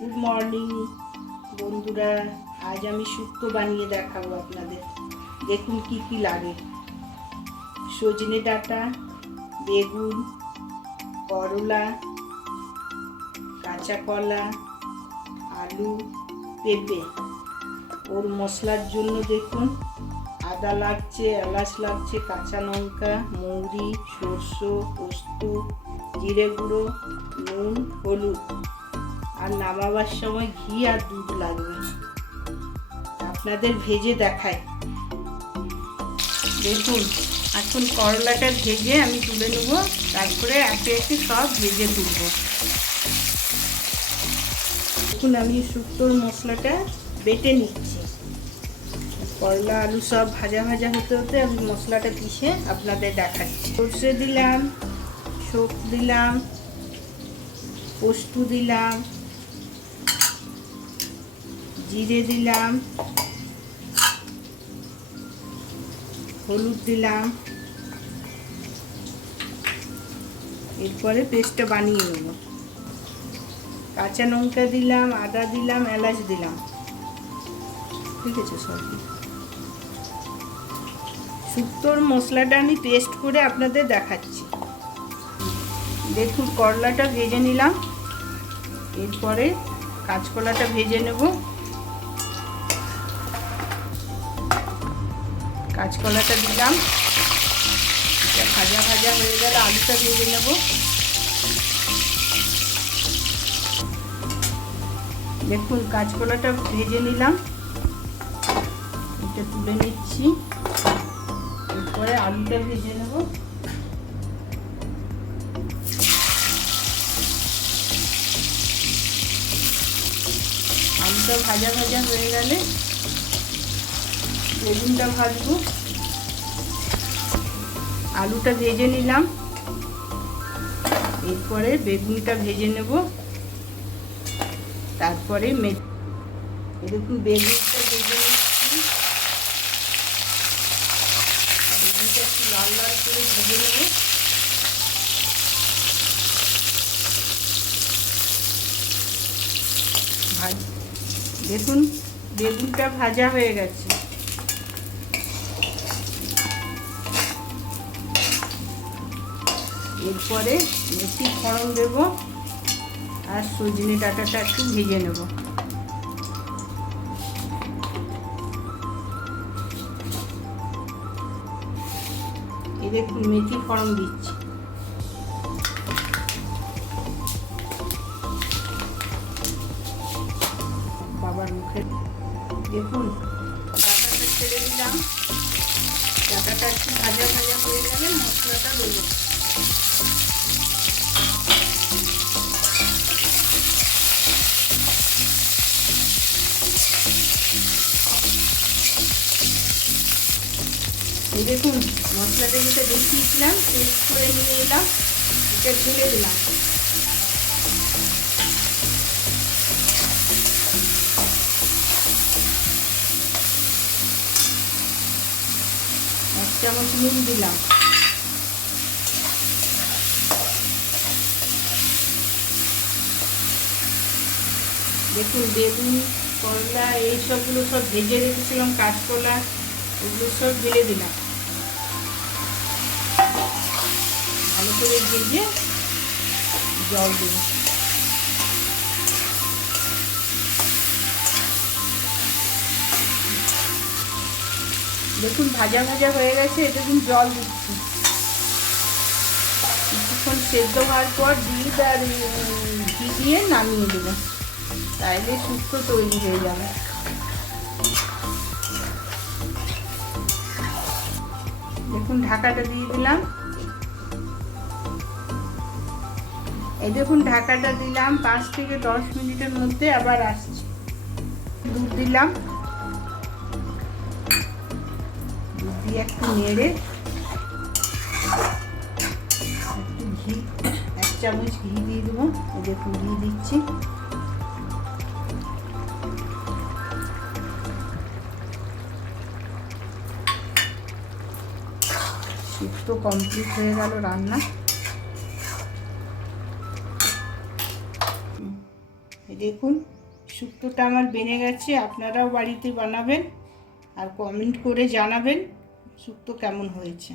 Good morning বন্ধুরা। আজ আমি শুক্তো বানিয়ে দেখাবো আপনাদের। দেখুন কি কি লাগে। সজনে ডাঁটা, বেগুন, করলা, কাঁচা কলা, আলু, পেঁপে। ওর মশলার জন্য দেখুন আদা লাগছে, এলাচ লাগছে, কাঁচা লঙ্কা, মৌরি, সরষে, পোস্ত, জিরে গুঁড়ো, নুন, হলুদ, আর নামাবার সময় ঘি আর দুধ লাগবে। আপনাদের ভেজে দেখাই। দেখুন এখন করলাটা ভেজে আমি তুলে নেব, তারপরে একে একে সব ভেজে তুলব। দেখুন আমি শুক্তোর মশলাটা বেটে নিচ্ছি। করলা আলু সব ভাজা ভাজা হতে হতে আমি মশলাটা পিষে আপনাদের দেখাচ্ছি। সর্ষে দিলাম, শোক দিলাম, পোস্ত দিলাম, জিরে দিলাম, হলুদ দিলাম। এরপরে পেস্টটা বানিয়ে নেব। কাঁচা লঙ্কা দিলাম, আদা দিলাম, এলাচ দিলাম। ঠিক আছে, সব শুক্তোর মশলাটা আমি পেস্ট করে আপনাদের দেখাচ্ছি। দেখুন করলাটা ভেজে নিলাম, এরপরে কাঁচকলাটা ভেজে নেব। কাঁচকলাটা দিলাম, এটা ভাজা ভাজা হয়ে গেলে আলুটা ভেজে নেব। দেখুন কাঁচকলাটা ভেজে নিলাম, এটা তুলে নিচ্ছি। এরপরে আলুটা ভেজে নেব। আলুটা ভাজা ভাজা হয়ে গেলে বেগুনটা ভাজবো। আলুটা ভেজে নিলাম, এরপরে বেগুনটা ভেজে নেব। তারপরে দেখুন বেগুনটা ভেজে নিচ্ছি। বেগুনটা একটু লাল লাল করে ভেজে নেব। দেখুন বেগুনটা ভাজা হয়ে গেছে। এরপরে মেথি ফোড়ন দেব আর সজনে ডাঁটাটা একটু ভেজে নেব। এই দেখুন মেথি ফোড়ন দিচ্ছি। বাবার মুখে দেখুন ডাঁটাটা ছেড়ে দিলাম। ডাঁটাটা একটু ভাজা ভাজা হয়ে গেলে মশলাটা দেবো। এই দেখুন মশলাটা যেটা দেখিয়েছিলাম পেস্ট করে নিয়ে এলাম, এটা ঢেলে দিলাম। এক চামচ নুন দিলাম। দেখুন বেগুন, করলা এইসবগুলো সব ভেজে রেখেছিলাম, কাঁচকলা, ওগুলো সব ঢেলে দিলাম। ভালো করে ভেজে জল দেব। দেখুন ভাজা ভাজা হয়ে গেছে, দেখুন জল দিচ্ছি। কিছুক্ষণ সেদ্ধ হওয়ার পর দুধ আর ঘি দিয়ে নামিয়ে দেবো, তাইলে শুক্তো তৈরি হয়ে যাবে। দেখুন ঢাকাটা দিয়ে দিলাম। এই দেখুন ঢাকাটা দিলাম, 5 থেকে 10 মিনিটের মধ্যে আবার আসছি। দুধ দিলাম, দুধ দিয়ে একটু নেড়ে একটু ঘি, 1 চামচ ঘি দিয়ে দেবো। এই দেখুন ঘি দিচ্ছি। শুক্তো কমপ্লিট হয়ে গেল রান্না। দেখুন শুক্তোটা আমার বেনে গেছে, আপনারাও বাড়িতে বানাবেন আর কমেন্ট করে জানাবেন শুক্তো কেমন হয়েছে।